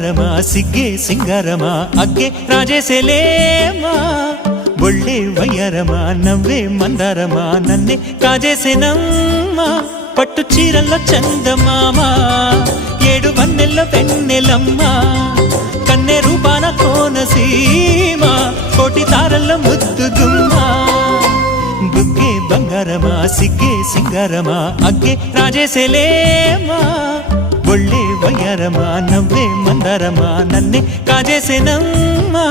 బంగారమా సిగ్గే సింగారమా అగ్గే రాజేసేలేమా ఒళ్ళే వయ్యారమా నవ్వే మందారమా నన్నే కాజేసేనమ్మా పట్టు చీరల్లో చందమామా ఏడు వన్నెల్లో వెన్నెలమ్మా కన్నె రూపాన కోనసీమ కోటి తారల్లో ముద్దుగుమ్మా బుగ్గే బంగారమా సిగ్గే సింగారమా అగ్గే రాజేసేలేమా ఒళ్ళే వయ్యారమా నవ్వే మందారమా నన్నే కాజేసేనమ్మా